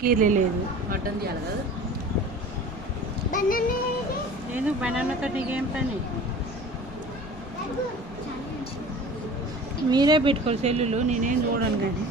కీలే లేదు మటన్ చేయాలి కదా నేను బనానాతో నీకేం పని మీరే పెట్టుకోవాలి సెల్లులు నేనేం చూడను కానీ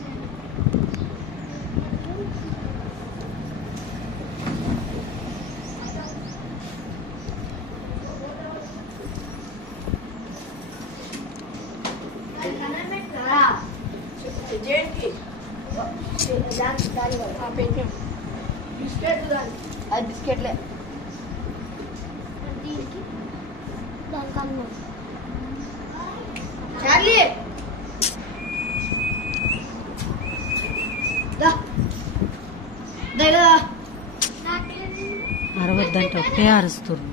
బిస్కెట్లే చార్లీ అరవద్దంటే ఒకే అరుస్తారు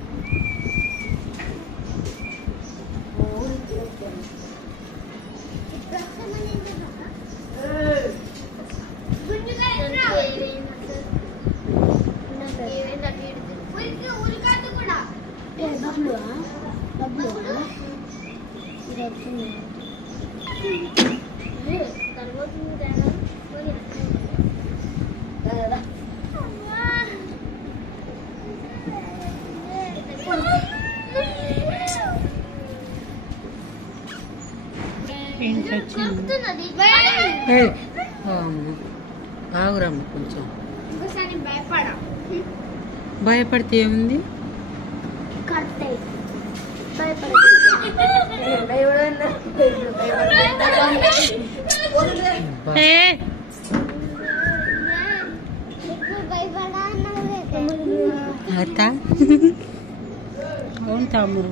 ఆగురమ్మ కొంచెం భయపడితే ఏముంది అత్త అవును తమ్ముడు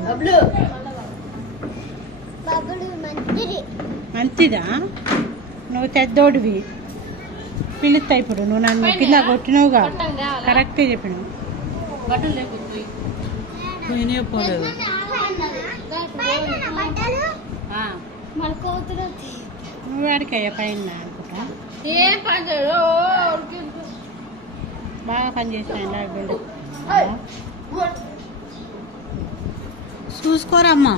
మంచిదా నువ్వు పెద్దోడివి పిలుస్తా ఇప్పుడు నువ్వు నన్ను కింద కొట్టినావుగా కరెక్టే చెప్పినావు పోయినే పోలేదు నువ్వు ఆడికయ్యా పైన అనుకుంటా బాగా పనిచేసినా చూసుకోరమ్మా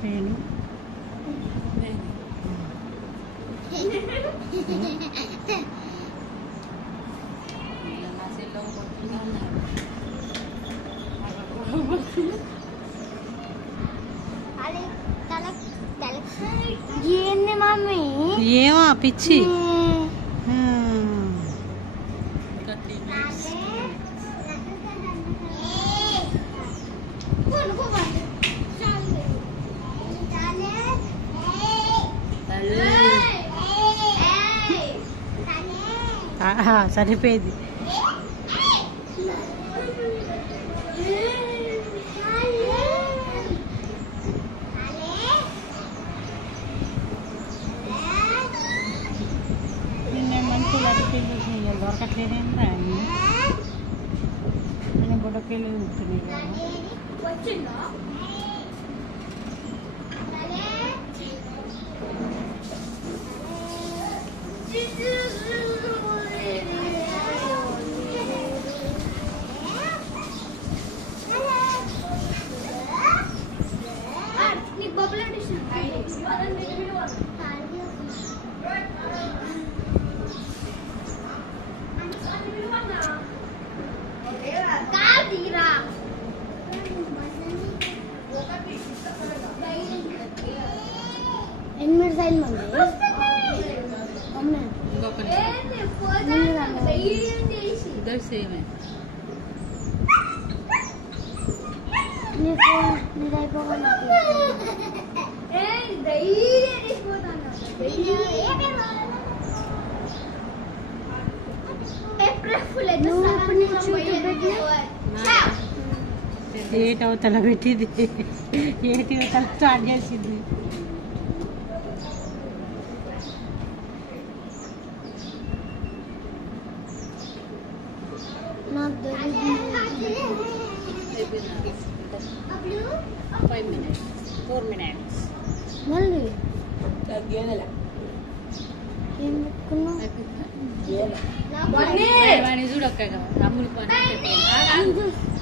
పేను ఏమో పిచ్చి సరిపోయింది నిన్న మంచి వరకెళ్ళి దొరకట్లేదేందా నేను బుడకెళ్ళి ఉంటున్నాయి కదా इधर सेम है ఏటి అవతల పెట్టింది ఏటి అవతల స్టార్ట్ చేసింది నాకు 5 minutes 4 minutes చూడక్క అమ్ములు